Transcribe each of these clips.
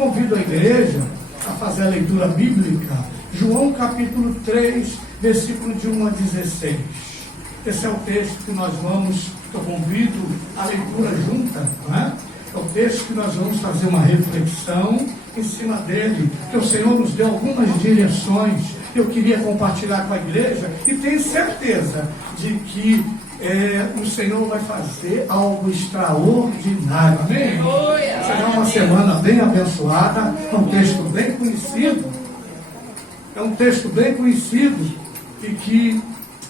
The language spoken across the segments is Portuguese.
convido a igreja a fazer a leitura bíblica, João capítulo 3, versículo de 1 a 16. Esse é o texto que nós vamos, eu convido a leitura junta, não é? É o texto que nós vamos fazer uma reflexão em cima dele, que o Senhor nos deu algumas direções, eu queria compartilhar com a igreja, e tenho certeza de que o Senhor vai fazer algo extraordinário, amém? Será uma semana bem abençoada, é um texto bem conhecido, e que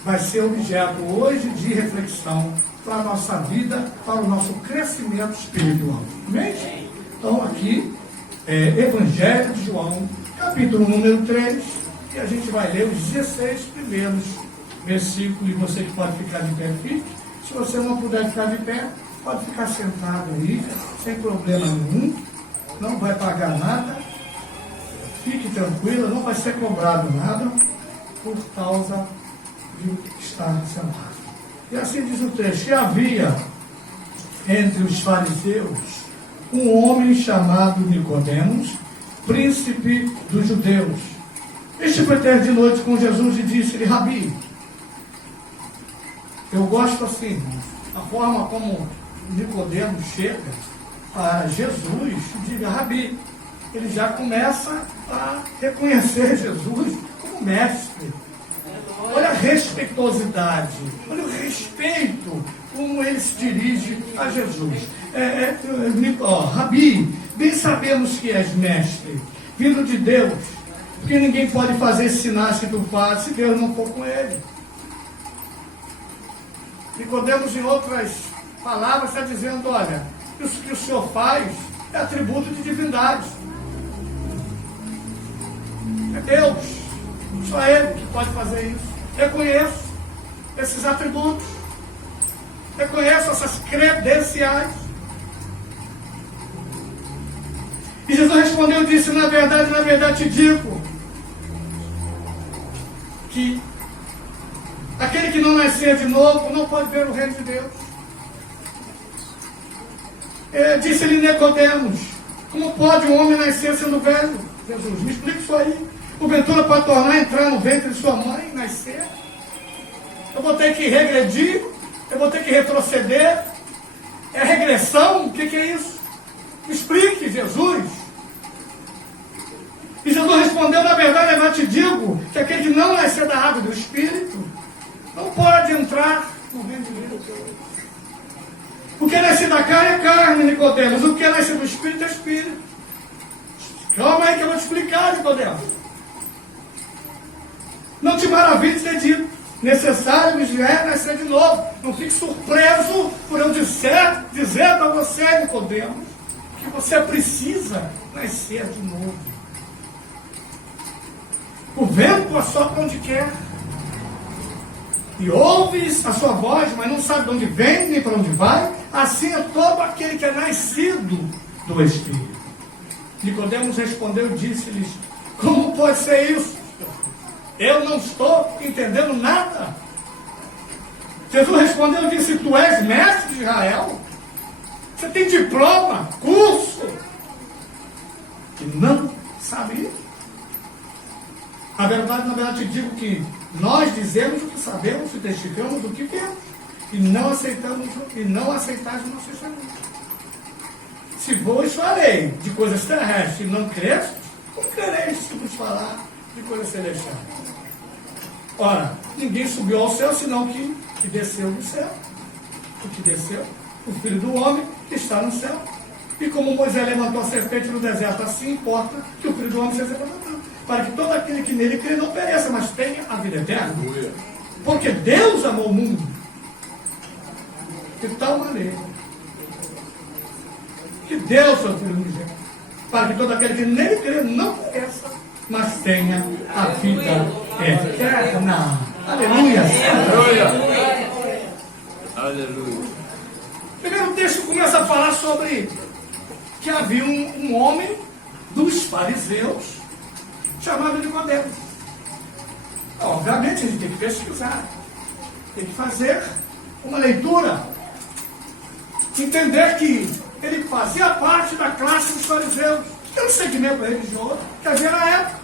vai ser objeto hoje de reflexão para a nossa vida, para o nosso crescimento espiritual, amém? Então aqui, Evangelho de João, capítulo número 3, e a gente vai ler os 16 primeiros versículos, e você que pode ficar de pé, fique. Se você não puder ficar de pé, pode ficar sentado aí, sem problema nenhum, não vai pagar nada, fique tranquila, não vai ser cobrado nada, por causa de estar sentado. E assim diz o texto, que havia entre os fariseus um homem chamado Nicodemos, príncipe dos judeus. Este foi ter de noite com Jesus e disse-lhe: Rabi, eu gosto assim, a forma como Nicodemos chega a Jesus e diga Rabi. Ele já começa a reconhecer Jesus como mestre. Olha a respeitosidade, olha o respeito, como ele se dirige a Jesus. Rabi, bem sabemos que és mestre, vindo de Deus, porque ninguém pode fazer esses sinais que tu fazes se Deus não for com ele. Nicodemos, em outras palavras, está dizendo, olha, isso que o Senhor faz é atributo de divindade. É Deus, só Ele que pode fazer isso. Reconheço esses atributos, reconheço essas credenciais. E Jesus respondeu e disse: na verdade te digo que aquele que não nascer de novo não pode ver o reino de Deus. Disse-lhe Nicodemos: como pode um homem nascer sendo velho? Jesus, me explica isso aí. Porventura pode tornar a entrar no ventre de sua mãe e nascer? Eu vou ter que regredir? Eu vou ter que retroceder? É regressão? O que é isso? Me explique, Jesus. E Jesus respondeu: na verdade eu te digo que aquele que não nascer da água e do Espírito não pode entrar no reino de Deus. O que é nascer da carne é carne, Nicodemos. O que é nascer do Espírito é Espírito. Calma aí que eu vou te explicar, Nicodemos. Não te maravilhes ter dito, necessário nos é nascer de novo. Não fique surpreso por eu dizer para você, Nicodemos, que você precisa nascer de novo. O vento assopra onde quer, e ouves a sua voz, mas não sabe de onde vem nem para onde vai. Assim é todo aquele que é nascido do Espírito. Nicodemos respondeu e disse-lhes: como pode ser isso? Eu não estou entendendo nada. Jesus respondeu e disse: tu és mestre de Israel? Você tem diploma, curso, e não sabe isso? Na verdade, te digo que nós dizemos o que sabemos e testificamos o que vemos, e não aceitais o nosso testemunho. Se vos falei de coisas terrestres e não creres, como crereis se vos falar de coisas celestiais? Ora, ninguém subiu ao céu, senão que desceu do céu. O que desceu? O Filho do Homem que está no céu. E como Moisés levantou a serpente no deserto, assim importa que o Filho do Homem seja levantado, para que todo aquele que nele crê não pereça, mas tenha a vida eterna. Porque Deus amou o mundo de tal maneira que Deus é o Filho do Homem, para que todo aquele que nele crê não pereça, mas tenha a vida eterna. Aleluia! Aleluia! Primeiro texto começa a falar sobre que havia um homem dos fariseus chamado Nicodemos. Obviamente a gente tem que pesquisar, tem que fazer uma leitura, entender que ele fazia parte da classe dos fariseus, Era um segmento religioso que havia na época,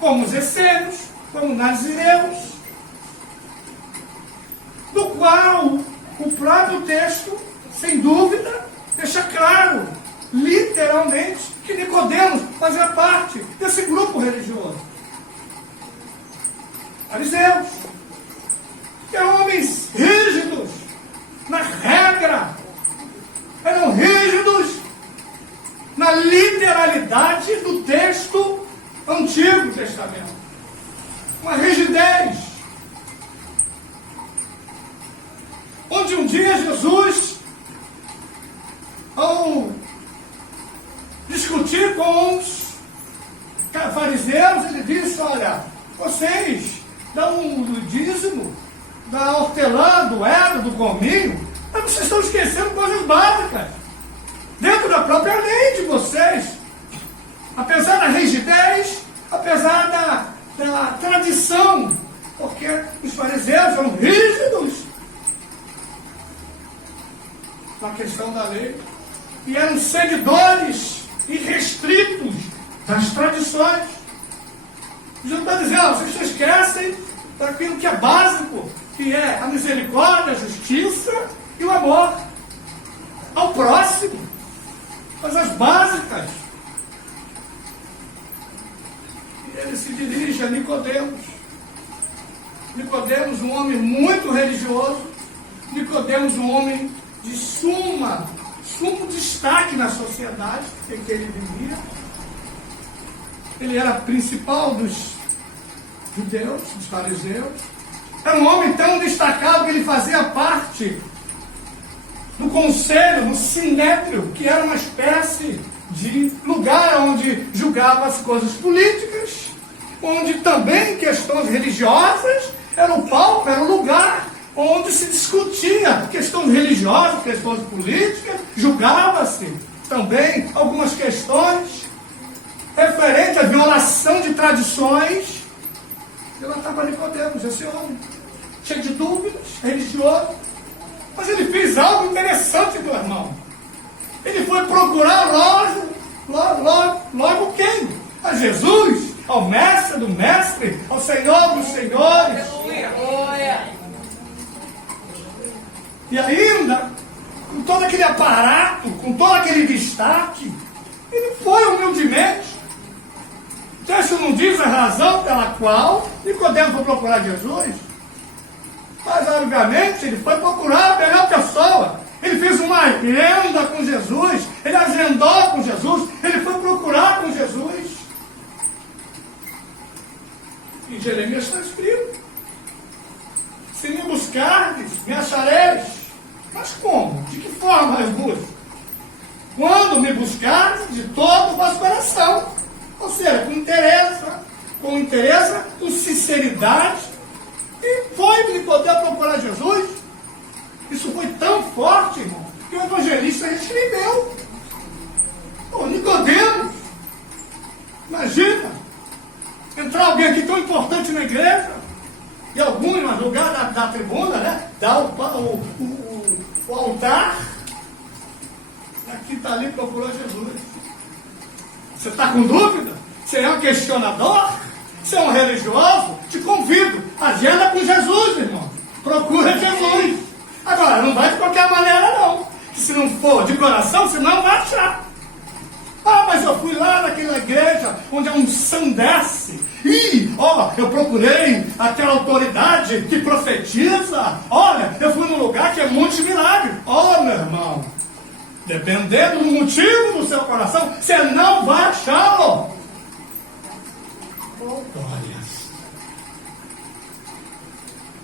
como os essênios, como os nazireus, do qual o próprio texto, sem dúvida, deixa claro, literalmente, que Nicodemos fazia parte desse grupo religioso. Fariseus, que eram homens rígidos na regra, eram rígidos na literalidade do texto Antigo Testamento. Uma rigidez. Onde um dia Jesus, ao discutir com os fariseus, ele disse: olha, vocês dão o dízimo da hortelã, do ero, do cominho, mas vocês estão esquecendo coisas básicas dentro da própria lei de vocês. Apesar da rigidez, apesar da tradição, porque os fariseus eram rígidos na questão da lei e eram seguidores irrestritos das tradições. Jesus está dizendo: vocês esquecem daquilo que é básico, que é a misericórdia, a justiça e o amor ao próximo, coisas básicas. E ele se dirige a Nicodemos. Nicodemos, um homem muito religioso. Nicodemos, um homem de sumo destaque na sociedade em que ele vivia. Ele era principal dos judeus, dos fariseus. Era um homem tão destacado que ele fazia parte do conselho, do sinédrio, que era uma espécie de lugar onde julgava as coisas políticas, onde também questões religiosas eram o palco, era o lugar onde se discutia questões religiosas, questões políticas, julgava-se também algumas questões referentes à violação de tradições. E lá estava Nicodemos, esse homem, cheio de dúvidas, religioso. Mas ele fez algo interessante, meu irmão. Ele foi procurar logo quem? A Jesus, ao mestre do mestre, ao Senhor dos senhores. E ainda, com todo aquele aparato, com todo aquele destaque, ele foi humildemente. O texto não diz a razão pela qual Nicodemos foi procurar Jesus. Mas, obviamente, ele foi procurar a melhor pessoa. Ele fez uma agenda com Jesus. Ele agendou com Jesus. Ele foi procurar com Jesus. Em Jeremias está escrito: se me buscardes, me achareis. Mas como? De que forma eu busco? Quando me buscardes de todo o vosso coração. Ou seja, com interesse, com sinceridade. E foi de poder procurar Jesus. Isso foi tão forte, irmão, que o evangelista escreveu. Nicodemos, imagina, entrar alguém aqui tão importante na igreja, e algum lugar da tribuna, né? Dá o altar, aqui está ali, procurou Jesus. Você está com dúvida? Você é um questionador? Você é um religioso? Te convido, agenda com Jesus, irmão. Procura Jesus. Agora, não vai de qualquer maneira, não. Se não for de coração, você não vai achar. Ah, mas eu fui lá naquela igreja onde a unção desce. Eu procurei aquela autoridade que profetiza. Olha, eu fui num lugar que é Monte Milagre. Meu irmão, dependendo do motivo do seu coração, você não vai achá-lo. Olha.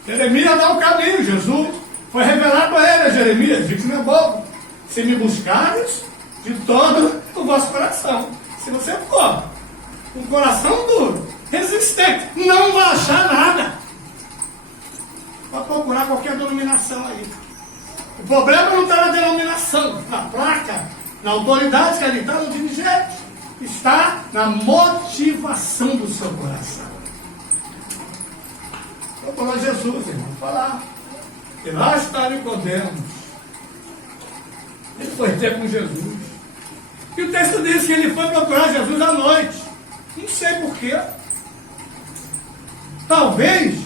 Jeremias dá o caminho. Jesus foi revelado a ele, a Jeremias. Diz: não é bobo. Se me buscares de todo o vosso coração. Se você for com um coração duro, resistente, não vai achar nada. Vai procurar qualquer denominação aí. O problema não está na denominação, na placa, na autoridade que ali está, no dirigente. Está na motivação do seu coração. Procurou Jesus, irmão, falar. E lá está Nicodemos. Ele foi ter com Jesus. E o texto diz que ele foi procurar Jesus à noite. Não sei porquê. Talvez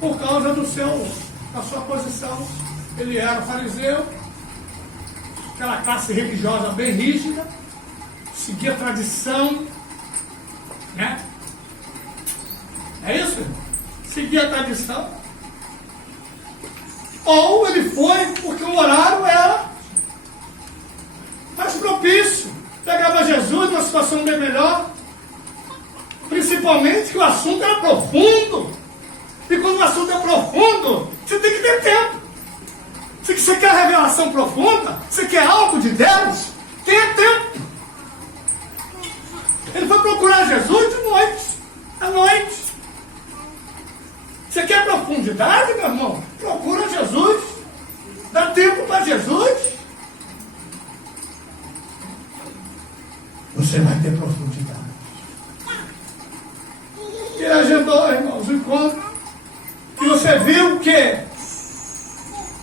por causa da sua posição. Ele era fariseu, aquela classe religiosa bem rígida, seguia a tradição, né? É isso? Seguia a tradição. Ou ele foi porque o horário era mais propício. Pegava Jesus numa situação bem melhor. Principalmente que o assunto era profundo. E quando o assunto é profundo, você tem que ter tempo. Se você quer revelação profunda, você quer algo de Deus, tenha tempo. Ele foi procurar Jesus de noite, à noite. Você quer profundidade, meu irmão? Procura Jesus. Dá tempo para Jesus. Você vai ter profundidade. Ele agendou, irmãos, o encontro. E você viu que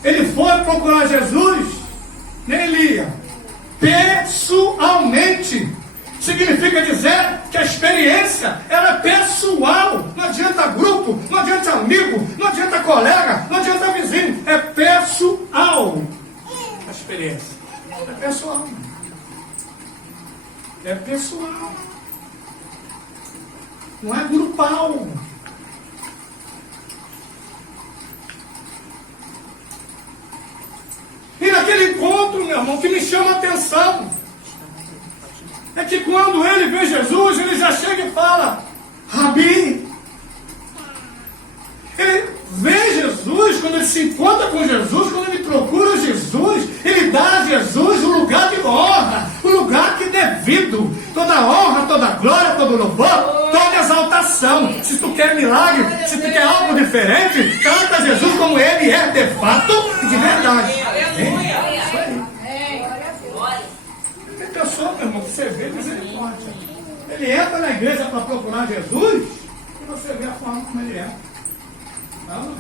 ele foi procurar Jesus, nem lia, pessoalmente. Significa dizer que a experiência ela é pessoal. Não adianta grupo, não adianta amigo, não adianta colega, não adianta vizinho. É pessoal a experiência. É pessoal. É pessoal. Não é grupal. E naquele encontro, meu irmão, que me chama a atenção é que quando ele vê Jesus, ele já chega e fala: Rabi. Ele vê Jesus, quando ele se encontra com Jesus, quando ele procura Jesus, ele dá a Jesus o lugar de honra, o lugar que é devido. Toda honra, toda glória, todo louvor, toda exaltação. Se tu quer milagre, se tu quer algo diferente, trata Jesus como ele é de fato e de verdade. Isso aí. Tem pessoa, meu irmão, que você vê misericórdia. Ele entra na igreja para procurar Jesus e você vê a forma como ele é. Não é?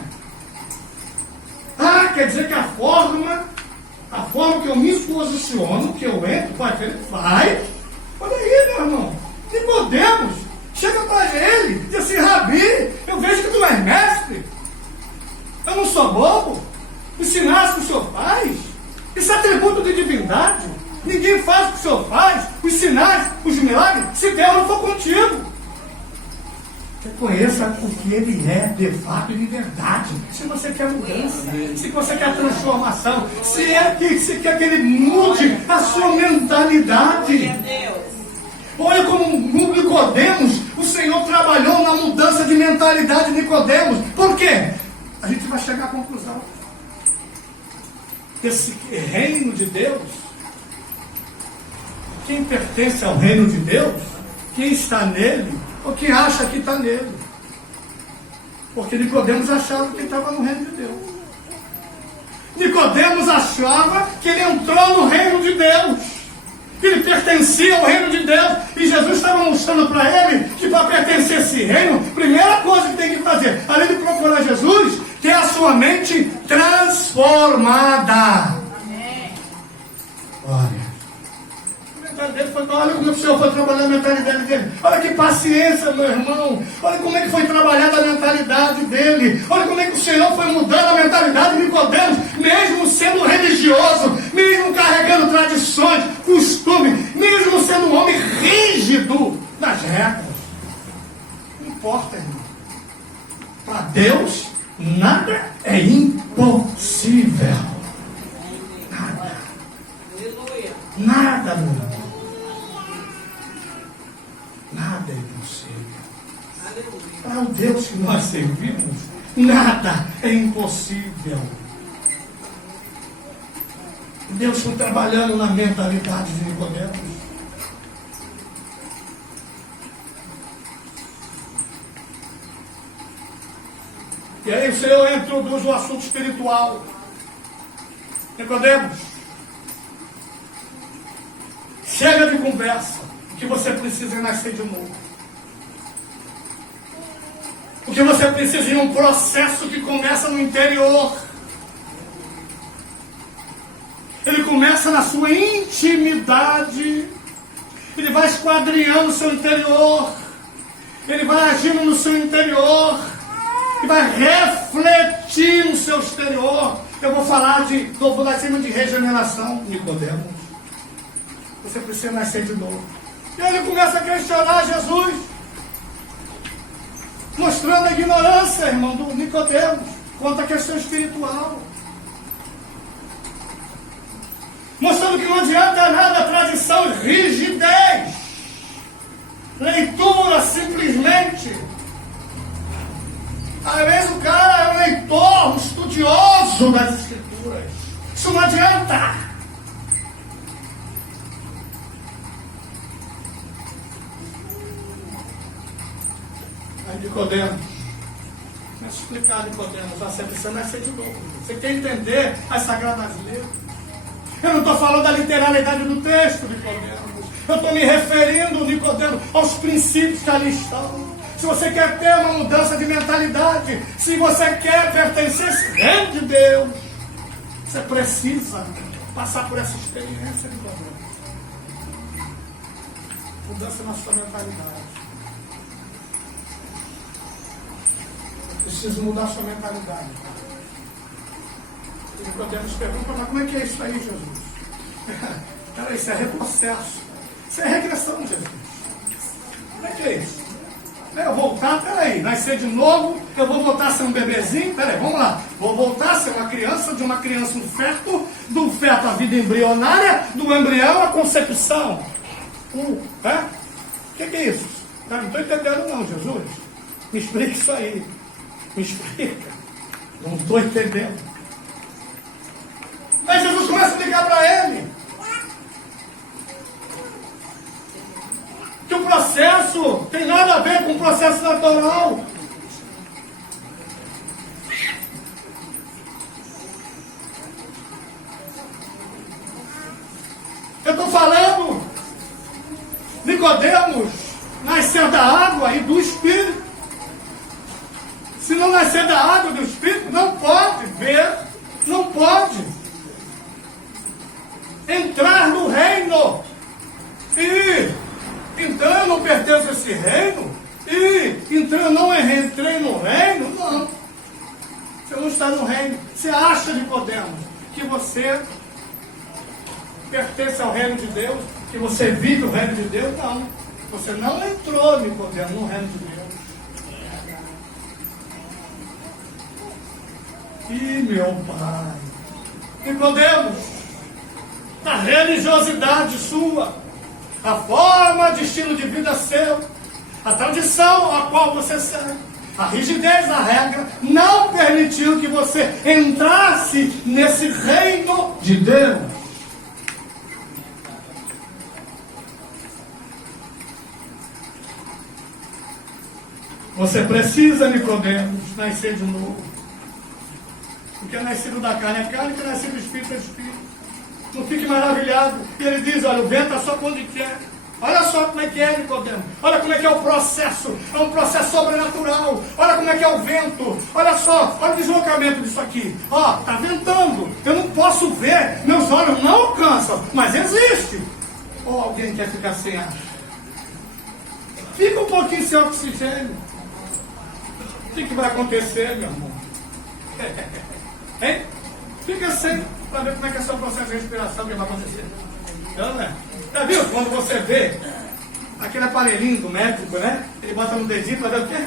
Ah, quer dizer que a forma que eu me posiciono, que eu entro, vai. Olha aí, meu irmão. Nicodemos chega para ele e diz assim: Rabi, eu vejo que tu és mestre. Eu não sou bobo. Ensinaste o que o senhor faz. Isso é atributo de divindade. Ninguém faz o que o senhor faz. Os sinais, os milagres, se Deus não for contigo. Você conheça o que ele é de fato e de verdade. Se você quer mudança, se você quer transformação, se quer que ele mude a sua mentalidade. Olha como Nicodemos, o Senhor trabalhou na mudança de mentalidade de Nicodemos. Por quê? A gente vai chegar à conclusão. Esse reino de Deus, quem pertence ao reino de Deus, quem está nele, ou quem acha que está nele. Porque Nicodemos achava que estava no reino de Deus. Nicodemos achava que ele entrou no reino de Deus. Que ele pertencia ao reino de Deus. E Jesus estava mostrando para ele que para pertencer a esse reino, primeira coisa que tem que fazer, além de procurar Jesus, ter a sua mente transformada. Amém. Glória. Olha como o Senhor foi trabalhando a mentalidade dele. Olha que paciência, meu irmão. Olha como é que foi trabalhada a mentalidade dele. Olha como é que o Senhor foi mudando a mentalidade de Nicodemos, mesmo sendo religioso, mesmo carregando tradições, costumes, mesmo sendo um homem rígido nas regras. Não importa, irmão. Para Deus, nada é impossível. Nada. Nada, meu irmão. Nada é impossível. Para o Deus que nós servimos, nada é impossível. Deus foi trabalhando na mentalidade de Nicodemos. E aí o Senhor introduz o assunto espiritual. Nicodemos, chega de conversa. O que você precisa é nascer de novo. O que você precisa é um processo que começa no interior. Ele começa na sua intimidade. Ele vai esquadrinhando o seu interior. Ele vai agindo no seu interior. E vai refletir no seu exterior. Eu vou falar de regeneração, Nicodemos. Você precisa nascer de novo. E ele começa a questionar Jesus, mostrando a ignorância, irmão, do Nicodemos, quanto à questão espiritual. Mostrando que não adianta nada tradição e rigidez. Leitura simplesmente. Às vezes o cara é um leitor, um estudioso das Escrituras. Isso não adianta. Aí Nicodemos, começa a explicar Nicodemos, você precisa nascer de novo. Você quer entender as Sagradas Letras? Eu não estou falando da literalidade do texto, Nicodemos. Eu estou me referindo, Nicodemos, aos princípios que ali estão. Se você quer ter uma mudança de mentalidade, se você quer pertencer a esse reino de Deus, você precisa passar por essa experiência, Nicodemos. Mudança na sua mentalidade. Preciso mudar a sua mentalidade. E Nicodemos pergunta, mas como é que é isso aí, Jesus? Peraí, isso é retrocesso. Isso é regressão, Jesus. Como é que é isso? Eu voltar, peraí, nascer de novo, eu vou voltar a ser um bebezinho, peraí, vamos lá. Vou voltar a ser uma criança, de uma criança um feto, do feto a vida embrionária, do embrião a concepção. O que é isso? Não estou entendendo não, Jesus. Me explica isso aí. Me explica. Não estou entendendo. Aí Jesus começa a explicar para ele que o processo tem nada a ver com o processo natural. Eu estou falando, Nicodemos, nascer da água e do Espírito. Se não nascer da água e do Espírito, não pode ver, não pode entrar no reino. E então eu não pertenço a esse reino? E então eu não entrei no reino? Não. Você não está no reino. Você acha, Nicodemos, que você pertence ao reino de Deus? Que você vive o reino de Deus? Não. Você não entrou, Nicodemos, no reino de Deus. Ih, meu pai. Nicodemos, a religiosidade sua, a forma de estilo de vida seu, a tradição a qual você segue, a rigidez da regra, não permitiu que você entrasse nesse reino de Deus. Você precisa, Nicodemos, nascer de novo. Porque é nascido da carne é carne, que é nascido do Espírito é Espírito. Não fique maravilhado. E ele diz, olha, o vento é só quando quer. Olha só como é que é, Nicodemos. Olha como é que é o processo. É um processo sobrenatural. Olha como é que é o vento. Olha só, olha o deslocamento disso aqui. Ó, tá ventando. Eu não posso ver. Meus olhos não alcançam. Mas existe. Ou alguém quer ficar sem ar? Fica um pouquinho sem oxigênio. O que vai acontecer, meu amor? Hein? Fica sem, para ver como é que é o seu processo de respiração que vai acontecer. Então, né? Já viu quando você vê aquele aparelhinho do médico, né? Ele bota no dedinho para ver o quê?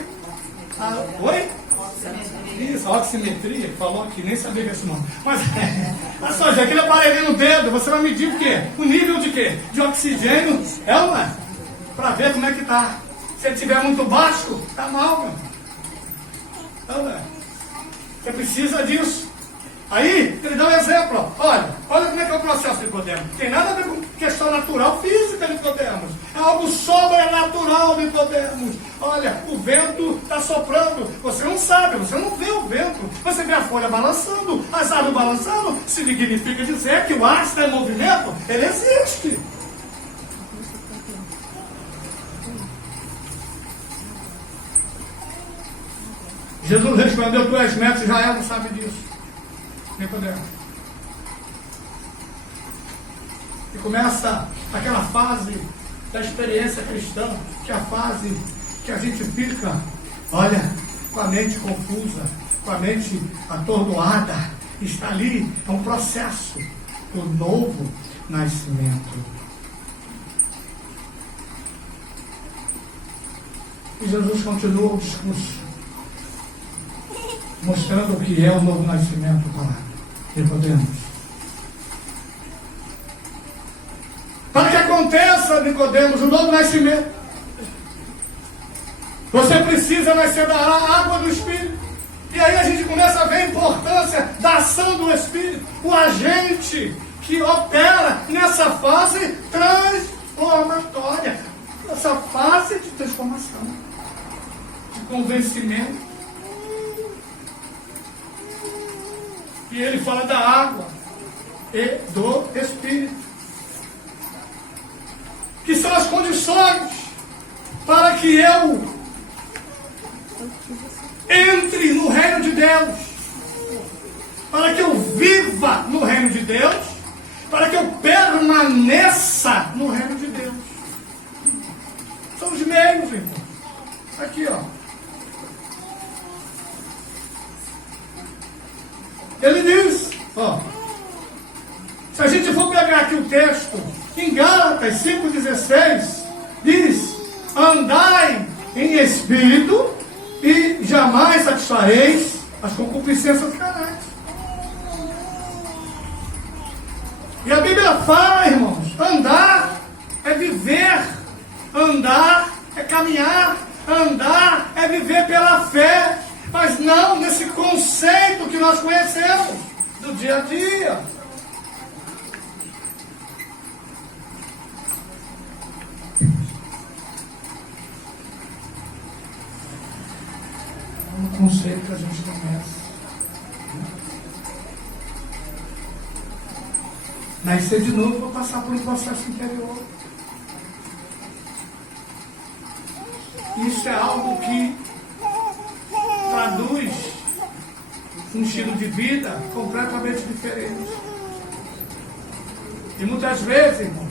Oi? Isso, a oximetria, que falou aqui, nem sabia que é esse nome. Mas, olha só, já aquele aparelhinho no dedo, você vai medir o quê? O nível de quê? De oxigênio, é ou não é? Para ver como é que tá. Se ele estiver muito baixo, tá mal, meu. Então, né? Você precisa disso. Aí, ele dá um exemplo. Olha como é que é o processo, Nicodemos. Tem nada a ver com questão natural, física, Nicodemos. É algo sobrenatural, Nicodemos. Olha, o vento está soprando. Você não sabe, você não vê o vento. Você vê a folha balançando, as árvores balançando. Significa dizer que o ar está em movimento. Ele existe. Jesus respondeu, tu és mestre de Israel, não sabe disso. Nicodemos. E começa aquela fase da experiência cristã, que é a fase que a gente fica, olha, com a mente confusa, com a mente atordoada. Está ali, é um processo do novo nascimento. E Jesus continua o discurso, mostrando o que é o novo nascimento para Nicodemos. Para que aconteça, Nicodemos, o novo nascimento, você precisa nascer da água do Espírito. E aí a gente começa a ver a importância da ação do Espírito, o agente que opera nessa fase transformatória, essa fase de transformação, de convencimento. E ele fala da água e do Espírito, que são as condições para que eu entre no reino de Deus, para que eu viva no reino de Deus, para que eu permaneça no reino de Deus. São os meios, irmão. Aqui, ó. Ele diz, ó, se a gente for pegar aqui o texto, em Gálatas 5,16, diz: andai em espírito e jamais satisfareis as concupiscências carnais. E a Bíblia fala, irmãos, andar é viver, andar é caminhar, andar é viver pela fé, mas não nesse conceito que nós conhecemos do dia a dia. Um conceito que a gente começa. Nascer de novo, vou passar por um processo interior. Isso é algo que traduz um estilo de vida completamente diferente. E muitas vezes, irmãos,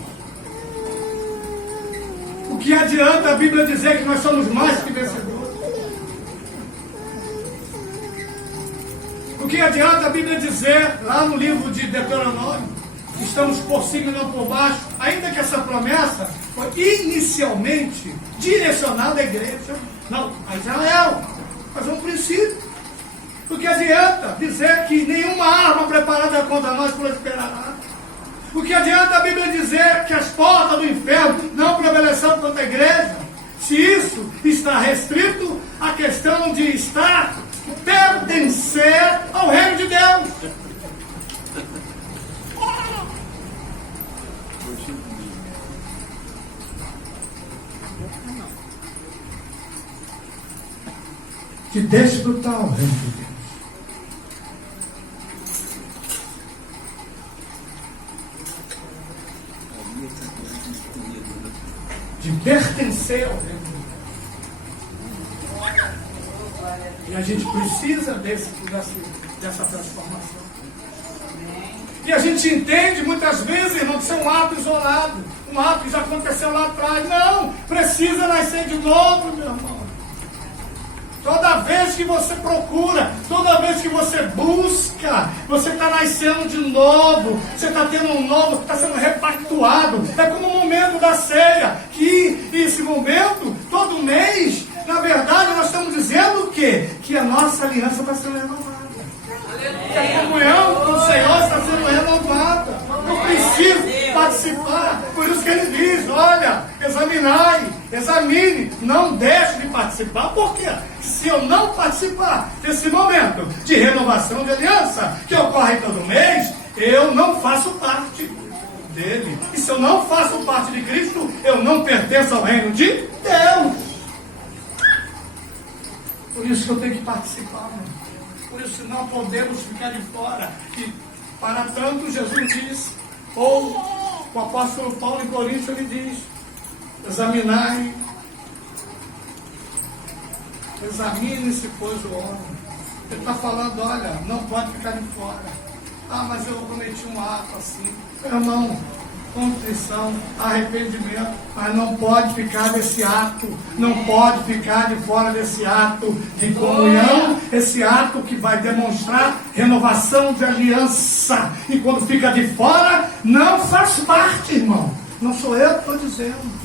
o que adianta a Bíblia dizer que nós somos mais que vencedores? O que adianta a Bíblia dizer, lá no livro de Deuteronômio, estamos por cima e não por baixo, ainda que essa promessa foi inicialmente direcionada à igreja, não, a Israel, mas é um princípio. O que adianta dizer que nenhuma arma preparada contra nós prosperará? O que adianta a Bíblia dizer que as portas do inferno não prevalecerão contra a igreja, se isso está restrito à questão de estar, pertencer ao reino de Deus? De desfrutar o reino de Deus. De pertencer ao reino de Deus. E a gente precisa dessa transformação. E a gente entende muitas vezes, irmão, que isso é um ato isolado, um ato que já aconteceu lá atrás. Não, precisa nascer de novo, meu irmão. Toda vez que você procura, toda vez que você busca, você está nascendo de novo, você está tendo um novo, está sendo repactuado. É como o momento da ceia, que esse momento, todo mês, na verdade, nós estamos dizendo o quê? Que a nossa aliança está sendo renovada. Que a comunhão com o Senhor está sendo renovada. Eu preciso participar. Por isso que ele diz, olha, examinai, examine, não deixe de participar. Por quê? Se eu não participar desse momento de renovação de aliança, que ocorre todo mês, eu não faço parte dele. E se eu não faço parte de Cristo, eu não pertenço ao reino de Deus. Por isso que eu tenho que participar, mano. Por isso não podemos ficar de fora. E para tanto Jesus diz, ou o apóstolo Paulo em Coríntios ele diz, examine-se, pois, o homem. Ele está falando, olha, não pode ficar de fora. Ah, mas eu cometi um ato assim. Meu irmão, contrição, arrependimento, mas não pode ficar nesse ato, não pode ficar de fora desse ato de comunhão, esse ato que vai demonstrar renovação de aliança, e quando fica de fora, não faz parte, irmão, não sou eu que estou dizendo.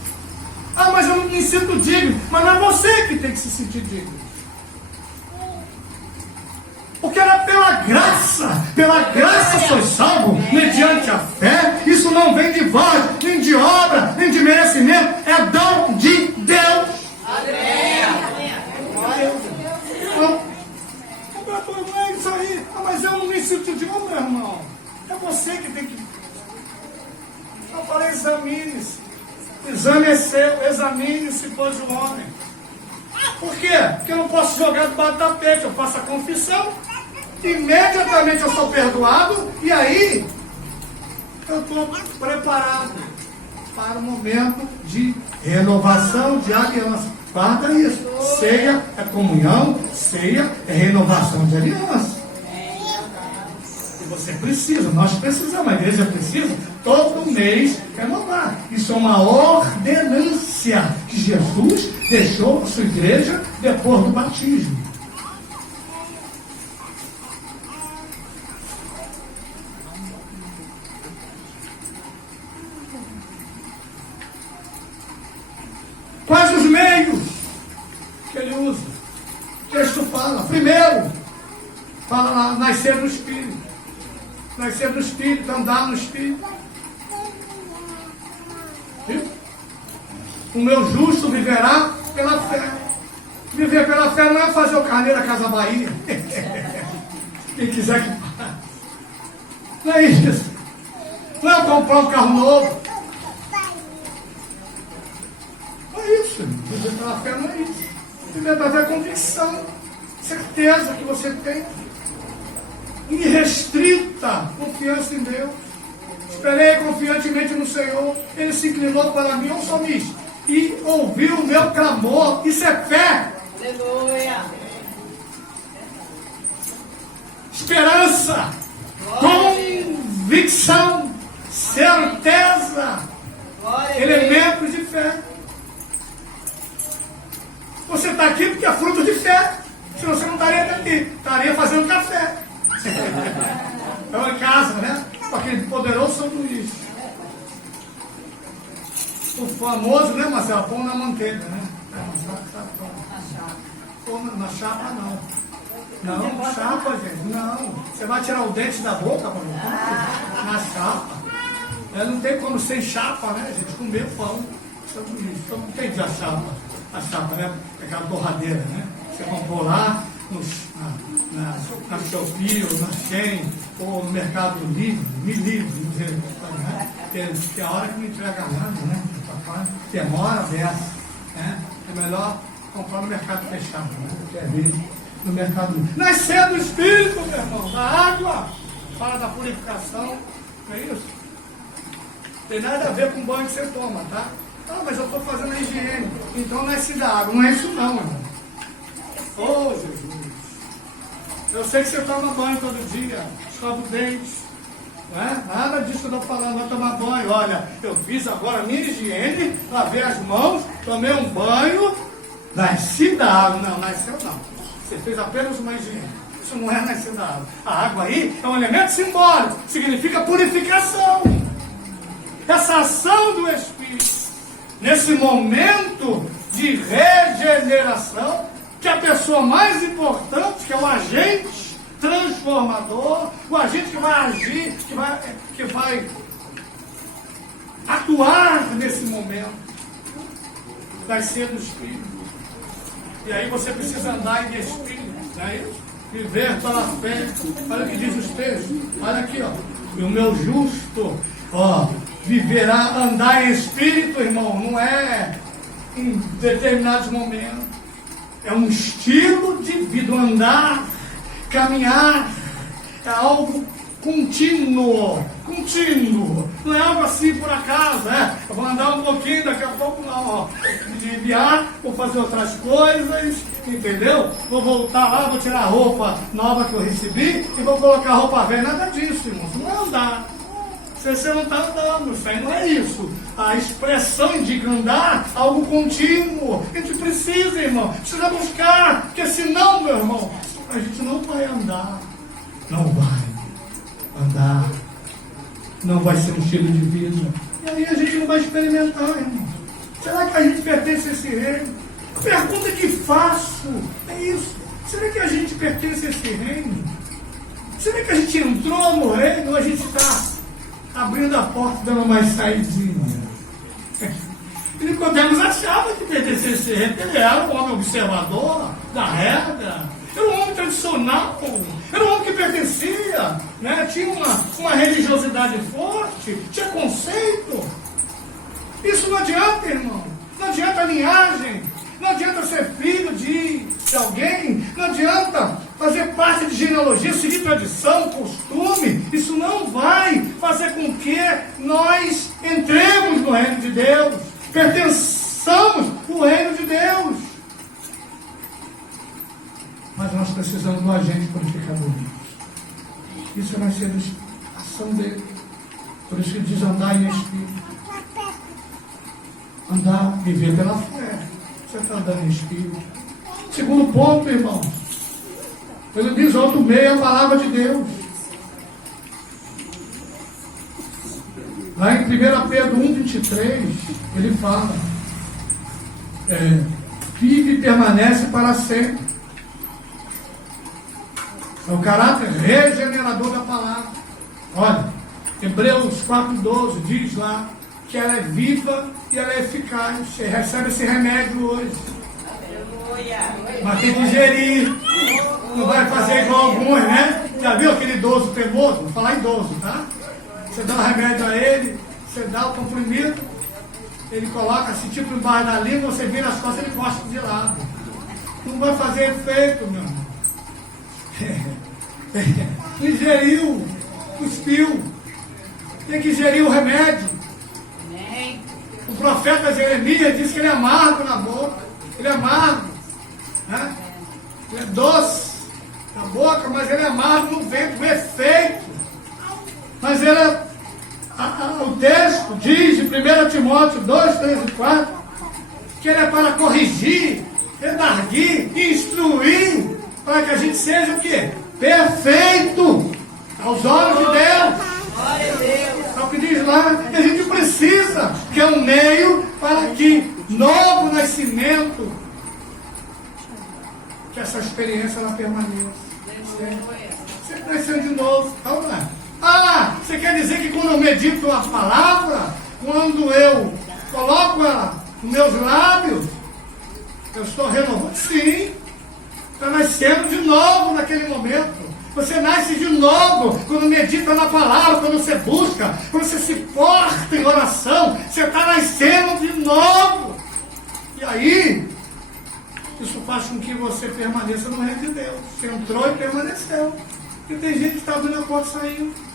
Ah, mas eu não me sinto digno, mas não é você que tem que se sentir digno. Porque era pela graça sois salvos, mediante a fé. Isso não vem de vós, nem de obra, nem de merecimento, é dom de Deus. Não é isso aí. Ah, mas eu não me sinto digno, meu irmão. É você que tem que... Eu falei, examine-se. Exame é seu, examine-se, pois o homem. Por quê? Porque eu não posso jogar debaixo do tapete. Eu faço a confissão, imediatamente eu sou perdoado, e aí eu estou preparado para o momento de renovação de aliança. Guarda isso. Ceia é comunhão, ceia é renovação de aliança. E você precisa, nós precisamos, a igreja precisa todo mês renovar. Isso é uma ordenância que Jesus deixou a sua igreja depois do batismo. Quais os meios que ele usa? O texto fala. Primeiro, fala lá, nascer no Espírito. Nascer no Espírito, andar no Espírito. Viu? O meu justo viverá pela fé. Viver pela fé não é fazer o carneiro da Casa Bahia. Quem quiser que faça. Não é isso. Não é comprar um carro novo. Isso, viver pela fé não é isso. Viver pela fé é convicção, certeza que você tem, irrestrita confiança em Deus. Esperei confiantemente no Senhor, Ele se inclinou para mim, um salmista, e ouviu o meu clamor. Isso é fé. Aleluia. Esperança, convicção, certeza, elementos de fé. Você está aqui porque é fruto de fé. Senão você não estaria aqui. Estaria fazendo café. Então em casa, né? Com aquele poderoso São Luís. O famoso, né, Marcelo? Pão na manteiga, né? Pão na chapa, não. Não, chapa, gente. Não. Você vai tirar o dente da boca, mano? Na chapa. Não tem como sem chapa, né, gente? Comer pão. São Luís. Então não tem a chapa. A chapa, né? Aquela torradeira, né? Você comprou lá na Shopee, ou na Shein, ou no Mercado Livre, né? Que é a hora que não entrega nada, né? Demora a beça, né? É melhor comprar no mercado fechado, né? Que é mesmo no Mercado Livre. Nascer do Espírito, meu irmão, da água, fala da purificação, não é isso? Tem nada a ver com o banho que você toma, tá? Ah, mas eu estou fazendo a higiene. Então nasce da água. Não é isso não, irmão. Oh, Jesus. Eu sei que você toma banho todo dia. Escova o dente. Não é? Nada disso que eu estou falando. Vai tomar banho. Olha, eu fiz agora a minha higiene. Lavei as mãos. Tomei um banho. Nasci da água. Não, nasceu não. Você fez apenas uma higiene. Isso não é nascer da água. A água aí é um elemento simbólico. Significa purificação. Essa ação do Espírito. Nesse momento de regeneração, que a pessoa mais importante, que é o agente transformador, o agente que vai agir, que vai atuar nesse momento, vai ser do Espírito. E aí você precisa andar em Espírito, não é isso? Viver pela fé. Olha o que diz os textos. Olha aqui, ó. E o meu justo, ó, viverá, andar em Espírito, irmão, não é em determinados momentos. É um estilo de vida, andar, caminhar, é algo contínuo. Não é algo assim por acaso, eu vou andar um pouquinho, daqui a pouco não, ó. Desviar, vou fazer outras coisas, entendeu? Vou voltar lá, vou tirar a roupa nova que eu recebi e vou colocar a roupa velha. Nada disso, irmão. Não é andar. Você não está andando, isso aí não é isso. A expressão de andar, algo contínuo. A gente precisa, irmão, precisa buscar, porque senão, meu irmão, a gente não vai andar. Não vai andar. Não vai ser um estilo de vida. E aí a gente não vai experimentar, irmão. Será que a gente pertence a esse reino? A pergunta que faço é isso. Será que a gente pertence a esse reino? Será que a gente entrou no reino ou a gente está abrindo a porta e dando mais saidinha? E Nicodemos achava que pertencia a esse reino. Ele era um homem observador da regra. Era um homem tradicional. Era um homem que pertencia. Né? Tinha uma religiosidade forte. Tinha conceito. Isso não adianta, irmão. Não adianta a linhagem. Não adianta ser filho de alguém. Não adianta fazer parte de genealogia, seguir tradição, costume. Isso não vai fazer com que nós entremos no reino de Deus. Pertençamos ao reino de Deus. Mas nós precisamos do agente purificador. Isso vai ser a ação dele. Por isso que diz andar em espírito. Andar, viver pela fé. Você está andando em espírito. Segundo ponto, irmão. Ele diz, outro meio, a palavra de Deus. Lá em 1 Pedro 1,23, ele fala, vive e permanece para sempre. É o caráter regenerador da palavra. Olha, Hebreus 4,12 diz lá que ela é viva e ela é eficaz. Você recebe esse remédio hoje. Mas tem que digerir. Não vai fazer igual alguns, né? Já viu aquele idoso teimoso? Vou falar idoso, tá? Você dá o remédio a ele, você dá o comprimido, ele coloca esse tipo embaixo da língua, você vira as costas e ele gosta de lado. Não vai fazer efeito, meu irmão. Ingeriu, cuspiu. Tem que ingerir o remédio. O profeta Jeremias disse que ele é amargo na boca. Ele é amargo. Né? Ele é doce na boca, mas ele é amargo no ventre, o efeito. Mas ele o texto diz em 1 Timóteo 2, 3 e 4 que ele é para corrigir, redarguir, instruir, para que a gente seja o quê? Perfeito aos olhos de Deus. É o que diz lá, que a gente precisa, que é um meio para que novo nascimento, que essa experiência ela permaneça. Você nasceu de novo, então não é? Ah, você quer dizer que quando eu medito a palavra, quando eu coloco ela nos meus lábios, eu estou renovando? Sim, está nascendo de novo naquele momento. Você nasce de novo quando medita na palavra, quando você busca, quando você se porta em oração, você está nascendo de novo. E aí, isso faz com que você permaneça no reino de Deus. Você entrou e permaneceu. E tem gente que está abrindo a porta e saindo.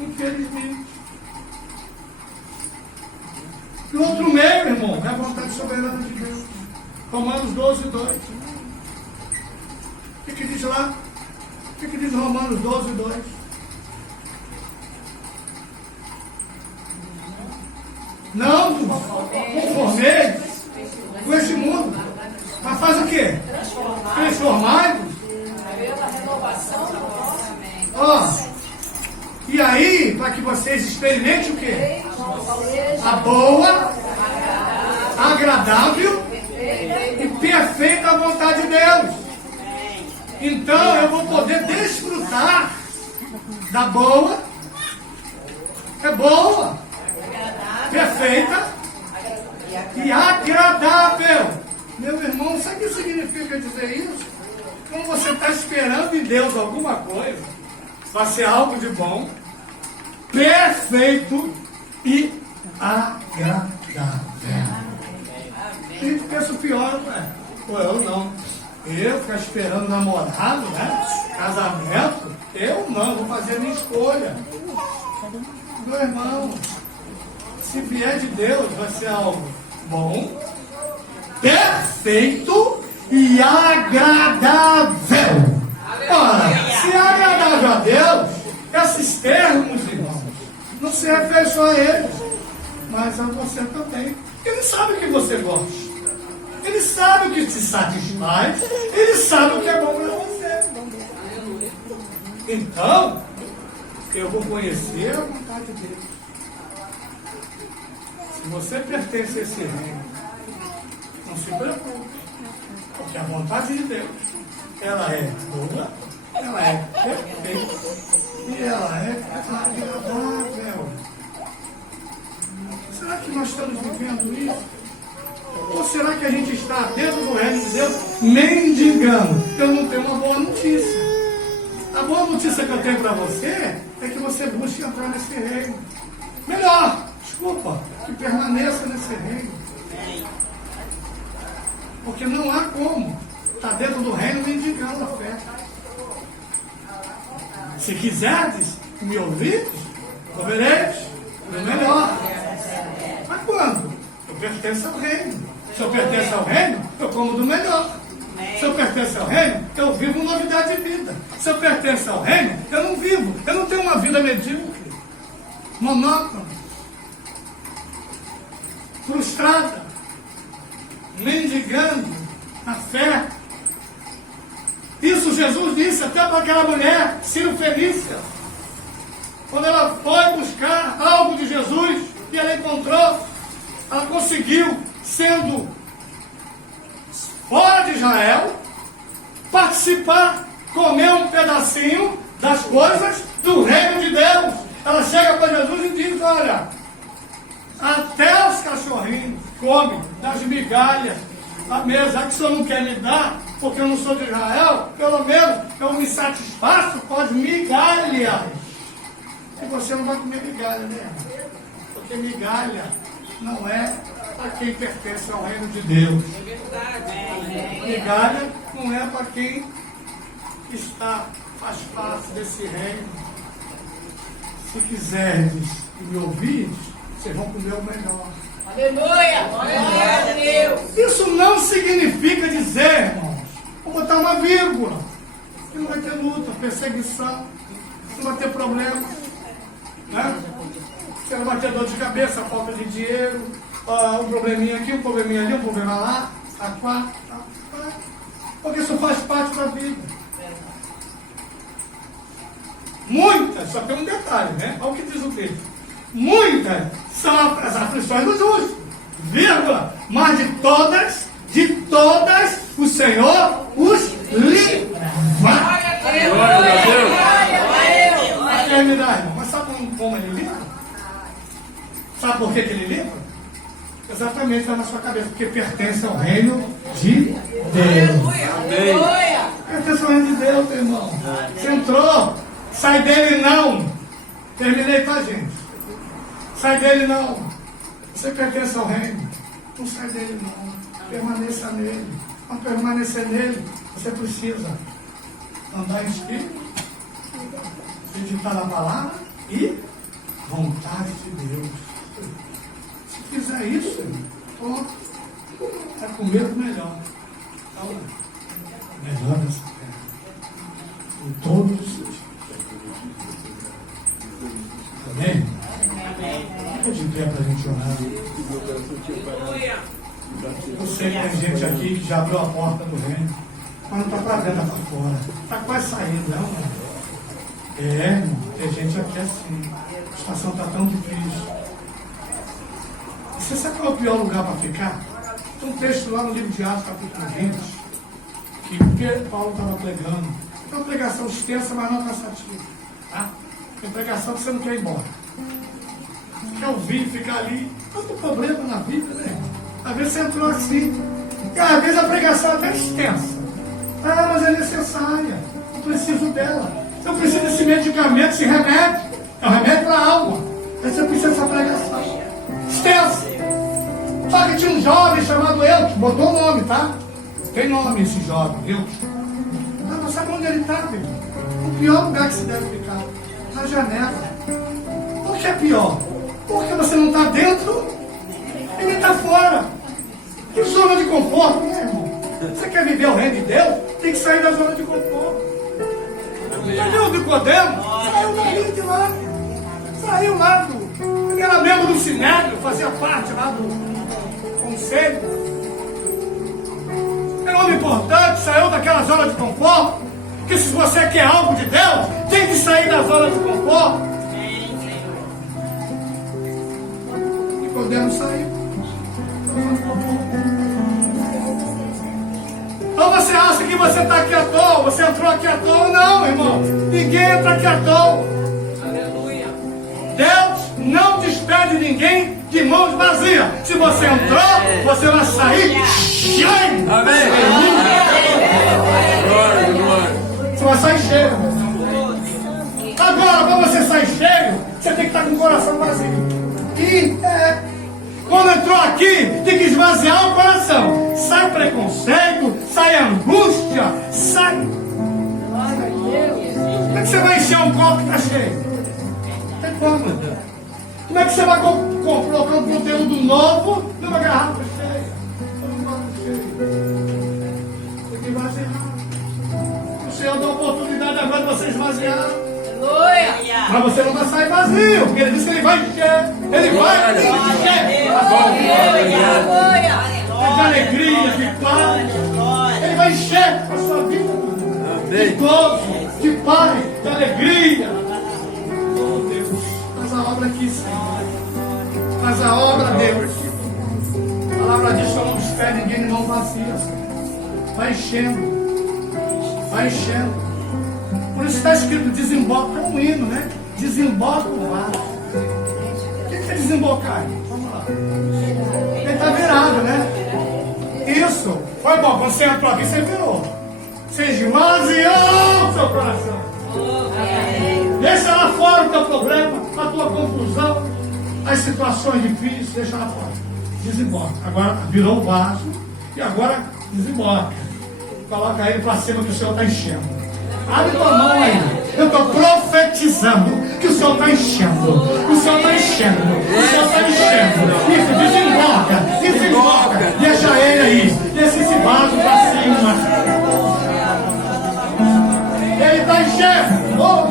Infelizmente. E o outro meio, irmão, é a vontade soberana de Deus. Romanos 12, 2. O que diz lá? O que diz Romanos 12, 2? Não conformei com esse mundo. Mas faz o quê? Transformai-vos. E aí, para que vocês experimentem o quê? A boa, agradável e perfeita vontade de Deus. Então eu vou poder desfrutar da boa, perfeita e agradável. Meu irmão, sabe o que significa dizer isso? Quando você está esperando em Deus alguma coisa, vai ser algo de bom, perfeito e agradável. A gente pensa o pior, né? Pô, eu não. Eu ficar esperando namorado, né? Casamento, eu não, vou fazer a minha escolha. Meu irmão, se vier de Deus, vai ser algo bom, perfeito e agradável. Ora, se é agradável a Deus, esses termos, irmãos, Não se refere só a eles, mas a você também. Ele sabe o que você gosta. Ele sabe o que te satisfaz. Ele sabe o que é bom para você. Então, eu vou conhecer a vontade dele. Se você pertence a esse reino, não se preocupe. Porque a vontade de Deus, ela é boa, ela é perfeita e ela é agradável. Será que nós estamos vivendo isso? Ou será que a gente está dentro do reino de Deus mendigando? Eu não tenho uma boa notícia. A boa notícia que eu tenho para você é que você busque entrar nesse reino. Melhor, desculpa, que permaneça nesse reino. Porque não há como estar dentro do reino mendigando a fé. Se quiserdes me ouvir, ouvireis o melhor. Mas quando? Eu pertenço ao reino. Se eu pertenço ao reino, eu como do melhor. Se eu pertenço ao reino, eu vivo novidade de vida. Se eu pertenço ao reino, eu não vivo. Eu não tenho uma vida medíocre, monótona, frustrada, mendigando a fé. Isso Jesus disse até para aquela mulher, Ciro Fenícia, quando ela foi buscar algo de Jesus e ela encontrou, ela conseguiu, sendo fora de Israel, participar, comer um pedacinho das coisas do reino de Deus. Ela chega para Jesus e diz: olha, até os cachorrinhos comem das migalhas à mesa. Já que o senhor não quer me dar, porque eu não sou de Israel, pelo menos eu me satisfaço com as migalhas. E você não vai comer migalha, né? Porque migalha não é para quem pertence ao reino de Deus. Migalha não é para quem faz parte desse reino. Se quiserdes e me ouvirdes, vocês vão comer o melhor. Aleluia! Glória a Deus! Isso não significa dizer, irmãos, vou botar uma vírgula, que não vai ter luta, perseguição, não vai ter problema, né? Você não vai ter dor de cabeça, falta de dinheiro, um probleminha aqui, um probleminha ali, um problema lá, porque isso faz parte da vida. Muitas, só tem um detalhe, né? Olha o que diz o texto. Muitas são as aflições do justo, vírgula, mas de todas, o Senhor os livra. Glória a Deus! Glória a Deus! Vai terminar, irmão. Mas sabe como ele livra? Sabe por que ele livra? Exatamente, está na sua cabeça, porque pertence ao reino de Deus. Aleluia! Pertence ao reino de Deus, irmão. Você entrou, sai dele não. Terminei, tá, gente? Sai dele não. Você pertence ao reino. Não sai dele não. Permaneça nele. Para permanecer nele, você precisa andar em espírito, meditar na palavra e vontade de Deus. Se fizer isso, pronto. É comer o melhor. Então, melhor dessa terra. Em todos os sentidos. Amém? Fica de pé para a gente orar. Eu sei que tem gente aqui que já abriu a porta do reino, mas não está para dentro, está para fora. Está quase saindo, não, irmão? Irmão, tem gente aqui assim. A situação está tão difícil. Você sabe qual é o pior lugar para ficar? Tem um texto lá no livro de Atos, capítulo 20, que Paulo estava pregando. É uma pregação extensa, mas não cansativa. Tá? É uma pregação que você não quer ir embora. Você quer ouvir, ficar ali. Tanto problema na vida, né? Às vezes você entrou assim. E às vezes a pregação é até extensa. Ah, mas é necessária. Eu preciso dela. Eu preciso desse medicamento, esse remédio. É um remédio para a alma. Aí você precisa dessa pregação. Extensa. Só que tinha um jovem chamado Eudes, botou o nome, tá? Tem nome esse jovem, Eudes. Ah, mas sabe onde ele está, filho? O pior lugar que se deve ficar, na janela. Por que é pior? Porque você não está dentro, ele está fora. Que zona de conforto, né, irmão? Você quer viver o reino de Deus? Tem que sair da zona de conforto. Entendeu, Nicodemo? Saiu dali de lá. Saiu lá do... Ele era membro do Sinédrio, fazia parte lá do conselho. Era um homem importante, saiu daquela zona de conforto. Que se você quer algo de Deus, tem que sair da zona de conforto. E podemos sair. Então você acha que você está aqui à toa? Você entrou aqui à toa? Não, irmão. Ninguém entra aqui à toa. Aleluia. Deus não despede ninguém de mãos vazias. Se você entrou, você vai sair cheio. Amém. Glória, glória. Você vai sair cheio. Agora, para você sair cheio, você tem que estar com o coração vazio. E quando entrou aqui, tem que esvaziar o coração. Sai preconceito, sai angústia, sai. Como é que você vai encher um copo que está cheio? Não tem como. Como é que você vai colocar um conteúdo novo numa garrafa cheia? Tem que esvaziar. O Senhor dá a oportunidade agora de você esvaziar. Mas você não vai sair vazio, porque Ele disse que Ele vai encher. Ele vai encher. De alegria, de paz. Ele vai encher a sua vida. De gozo, de paz, de alegria. Oh Deus, faz a obra aqui, Senhor. Faz a obra, Deus. A palavra diz que eu não espero ninguém de mão vazia, Senhor. Vai enchendo. Vai enchendo. Por isso está escrito desemboca, é um hino, né? Desemboca o vaso. O que é desembocar? Vamos lá. Ele está virado, né? Isso. Foi bom, quando você entrou aqui, você virou. Você esvaziou o seu coração. Deixa lá fora o teu problema, a tua confusão, as situações difíceis, deixa lá fora. Desemboca. Agora virou o vaso e agora desemboca. Coloca ele para cima que o Senhor está enchendo. Abre tua mão aí. Eu estou profetizando que o Senhor está enchendo. O Senhor está enchendo. O Senhor está enchendo. Isso, desemboca. Desemboca. Deixa ele aí. Deixa esse vaso para cima. Ele está enchendo. Oh,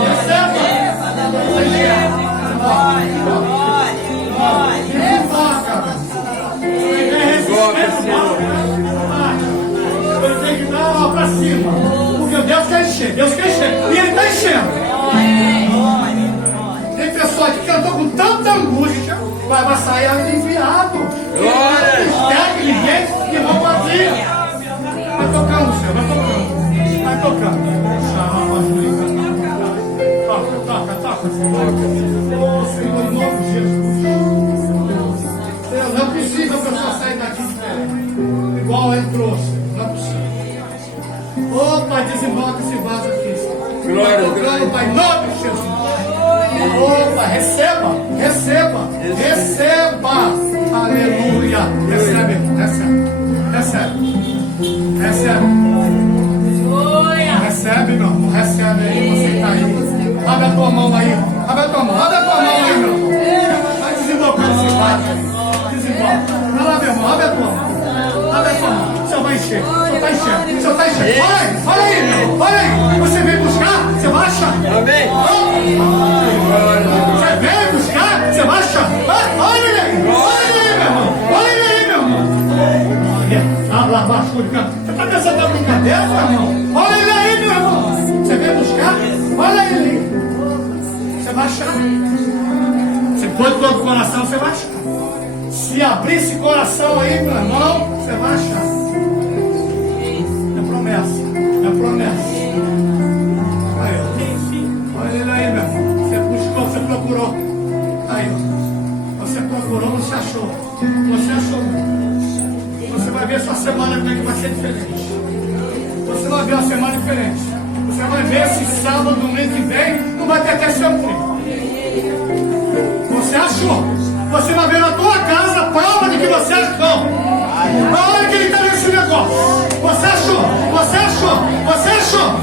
receba. Está enchendo. Desemboca. Ele é resistente. Ele tem que dar para cima. Porque Deus quer encher. Deus quer encher. E Ele está enchendo. Tem pessoa aqui que andou com tanta angústia, vai sair aliviado. Não esquece ninguém que não vazia. Vai tocando, Senhor. Vai tocando. Vai tocando. Toca, Senhor. Oh, Senhor, em nome de Jesus. Deus, não é possível a pessoa sair daqui de pé. Igual entrou, Senhor. Não é possível. Ô Pai, desemboca esse vaso aqui, Senhor. Glória, glória, Pai, em nome de Jesus. Ô Pai, receba, receba, receba. Aleluia. Recebe, recebe, recebe. Recebe. Recebe, meu irmão. Recebe aí, você que está aí. Abre a tua mão aí. Abre a tua mão, abre a tua mão aí, meu irmão. Vai desembocando esse vaso aí. Desemboca. Vai lá, meu irmão, abre a tua mão. Abre a tua mão. O Senhor vai encher. O Senhor está enchendo. O Senhor está enchendo. Olha aí, meu. Olha aí. Você vem buscar, você vai achar. Amém. Você vem buscar, você vai achar. Olha ele aí. Olha ele aí, meu irmão. Olha ele aí, meu irmão. Você está pensando na brincadeira, meu irmão? Olha ele aí, meu irmão. Você vem buscar, olha ele aí. Você vai achar. Você põe todo o coração, você vai achar. Se abrir esse coração aí, meu irmão, você vai achar. É promessa. É promessa. Aí, ó. Olha ele aí, meu irmão. Você buscou, você procurou. Aí, ó. Você procurou, você achou. Você achou. Você vai ver sua semana como é que vai ser diferente. Você vai ver uma semana diferente. Você vai ver esse sábado, domingo que vem, não vai ter até seu frio. Você achou. Você vai ver na tua casa a prova de que você achou. Olha que ele está nesse negócio. Você achou. Você achou. Você achou.